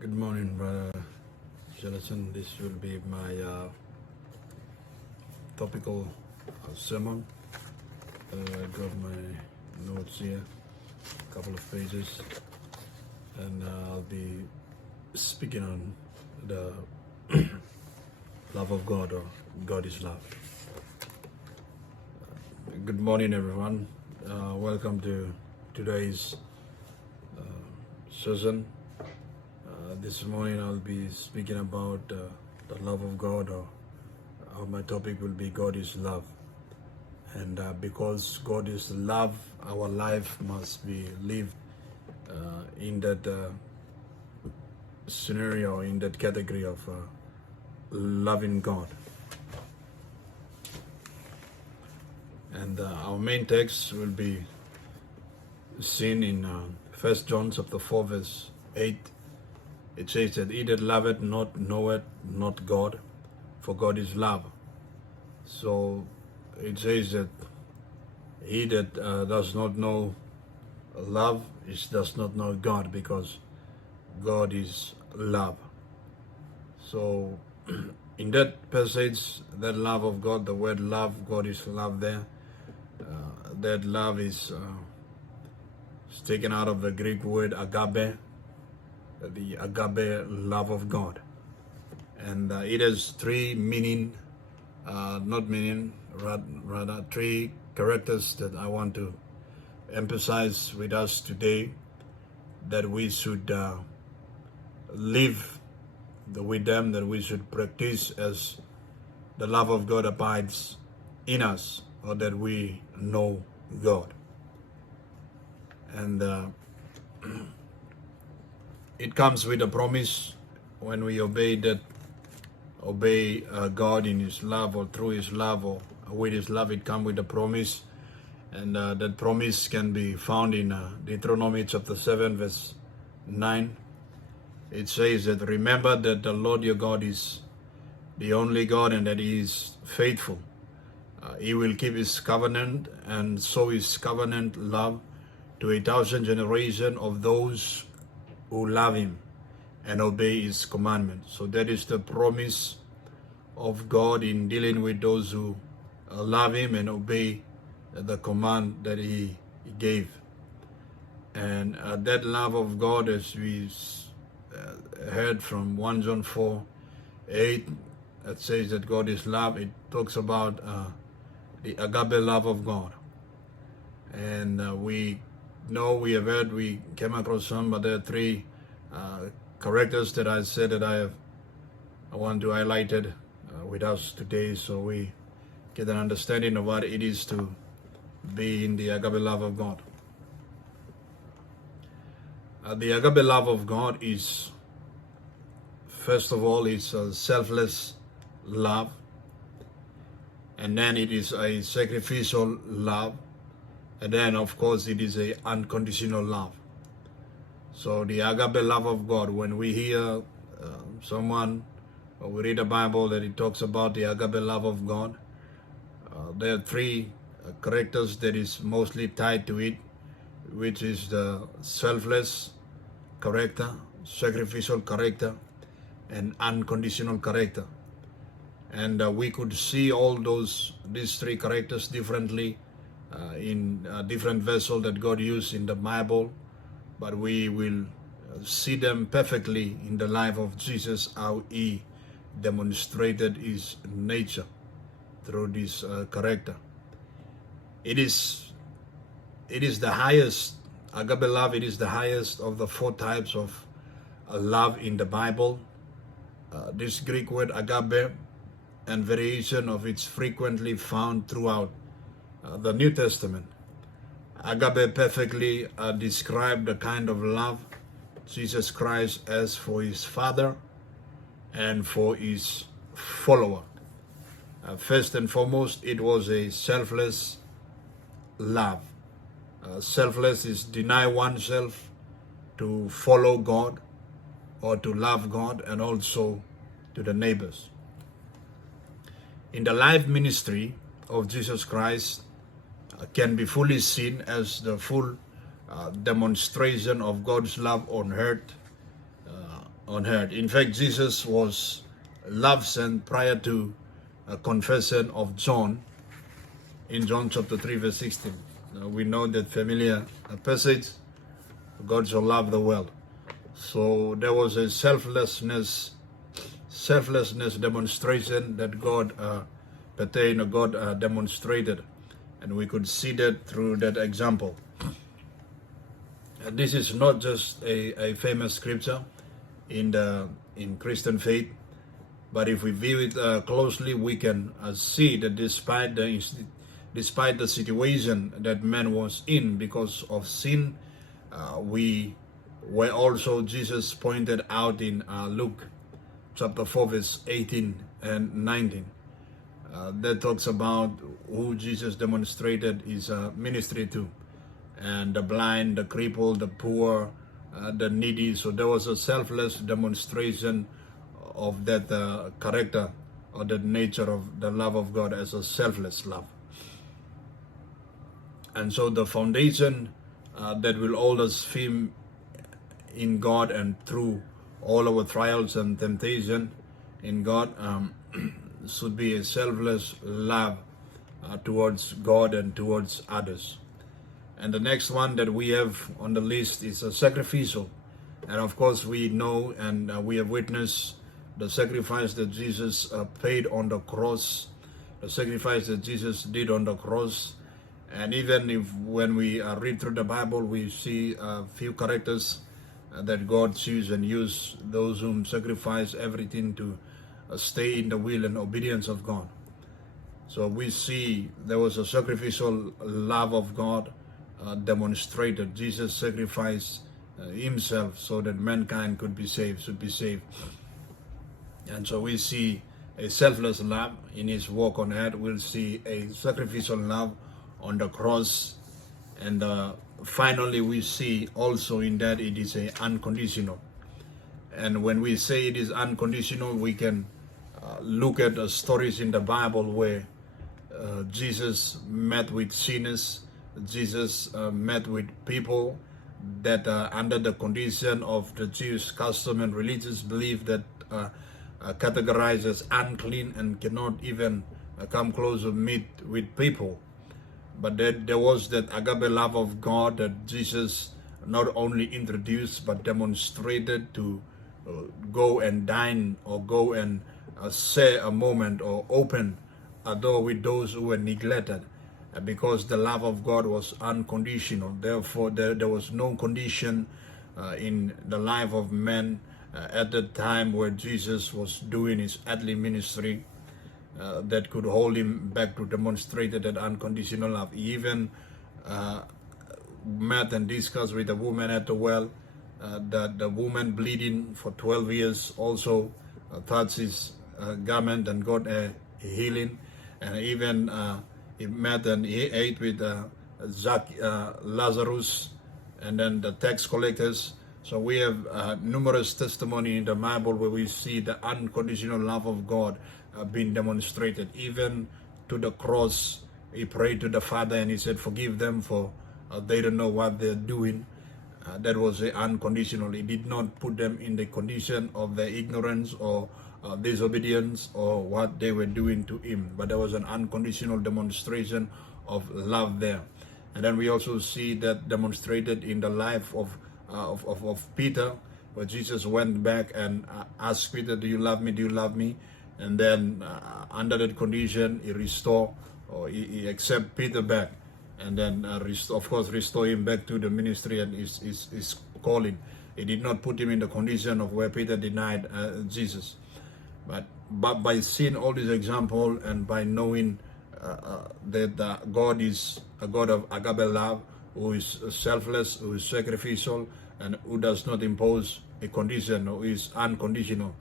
Good morning, Brother Jonathan. This will be my topical sermon. I got my notes here, a couple of pages, and I'll be speaking on the love of God, or God is love. Good morning, everyone. Welcome to today's session. This morning I'll be speaking about the love of God, or my topic will be God is love. And because God is love, our life must be lived in that scenario, in that category of loving God. And our main text will be seen in 1 John chapter 4 verse 8. It says that he that loveth not knoweth not God, for God is love. So it says that he that does not know love does not know God, because God is love. So in that passage, that love of God, the word love, God is love there. That love is taken out of the Greek word agape, the agape love of God. And it has three meaning, rather three characters that I want to emphasize with us today, that we should live with them, that we should practice as the love of God abides in us, or that we know God. And it comes with a promise when we obey God in His love, or through His love, or with His love. It comes with a promise, and that promise can be found in Deuteronomy chapter 7 verse 9. It says that, remember that the Lord your God is the only God, and that He is faithful. He will keep His covenant and show His covenant love to 1,000 generations of those who love Him and obey His commandments. So that is the promise of God in dealing with those who love Him and obey the command that He gave. And that love of God, as we heard from 1 John 4:8, that says that God is love. It talks about the agape love of God. And we came across some, but there are three characters that I said that I want to highlight with us today, so we get an understanding of what it is to be in the agape love of God. The agape love of God is, first of all, it's a selfless love, and then it is a sacrificial love, and then, of course, it is a unconditional love. So the agape love of God, when we hear someone, or we read the Bible that it talks about the agape love of God, there are three characters that is mostly tied to it, which is the selfless character, sacrificial character, and unconditional character. And we could see all these three characters differently in different vessels that God used in the Bible, but we will see them perfectly in the life of Jesus, how He demonstrated His nature through this character. It is the highest, agape love. It is the highest of the four types of love in the Bible. This Greek word agape and variation of it's frequently found throughout the New Testament. Agape perfectly described the kind of love Jesus Christ has for His Father and for His follower. First and foremost, it was a selfless love. Selfless is deny oneself to follow God, or to love God, and also to the neighbors. In the life ministry of Jesus Christ can be fully seen as the full demonstration of God's love on earth on earth. In fact, Jesus was love sent prior to a confession of John in John chapter 3 verse 16. We know that familiar passage, God so loved the world. So there was a selflessness demonstration that God demonstrated, and we could see that through that example. And this is not just a famous scripture in Christian faith, but if we view it closely, we can see that despite the situation that man was in because of sin, we were also, Jesus pointed out in Luke chapter 4 verse 18 and 19. That talks about who Jesus demonstrated his ministry to, and the blind, the crippled, the poor, the needy. So there was a selfless demonstration of that character or the nature of the love of God as a selfless love. And so the foundation that will hold us firm in God and through all our trials and temptation in God should be a selfless love towards God and towards others. And the next one that we have on the list is a sacrificial. And of course we know and we have witnessed the sacrifice that Jesus paid on the cross, the sacrifice that Jesus did on the cross. And even if when we read through the Bible, we see a few characters that God choose and use, those whom sacrifice everything to stay in the will and obedience of God. So we see there was a sacrificial love of God demonstrated. Jesus sacrificed himself so that mankind could be saved, should be saved. And so we see a selfless love in his walk on earth. We'll see a sacrificial love on the cross. And finally, we see also in that it is a unconditional. And when we say it is unconditional, we can look at the stories in the Bible where Jesus met with sinners. Jesus met with people that under the condition of the Jewish custom and religious belief that categorized as unclean and cannot even come close to meet with people. But there was that agape love of God that Jesus not only introduced but demonstrated to go and dine or go and share a moment or open a door with those who were neglected, because the love of God was unconditional. Therefore, there was no condition in the life of man at the time where Jesus was doing his earthly ministry that could hold him back to demonstrate that unconditional love. He even met and discussed with the woman at the well, that the woman bleeding for 12 years also touched his garment and got a healing. And even he met and he ate with Lazarus and then the tax collectors. So we have numerous testimony in the Bible where we see the unconditional love of God being demonstrated. Even to the cross, he prayed to the Father and he said, "Forgive them, for they don't know what they're doing." That was unconditional. He did not put them in the condition of their ignorance or disobedience or what they were doing to him, but there was an unconditional demonstration of love there. And then we also see that demonstrated in the life of Peter, where Jesus went back and asked Peter, "Do you love me? Do you love me?" And then under that condition, he restored, or he accept Peter back, and then of course restore him back to the ministry and his calling. He did not put him in the condition of where Peter denied Jesus. But by seeing all these examples and by knowing that God is a God of agape love, who is selfless, who is sacrificial, and who does not impose a condition, or is unconditional.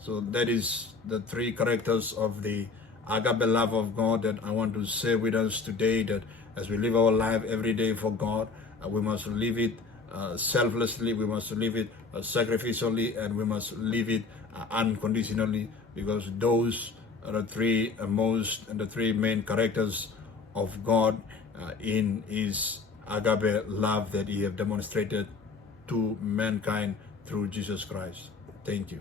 So that is the three characters of the agape love of God that I want to share with us today, that as we live our life every day for God, we must live it selflessly, we must live it sacrificially, and we must live it unconditionally, because those are the three main characters of God in his agape love that he have demonstrated to mankind through Jesus Christ. Thank you.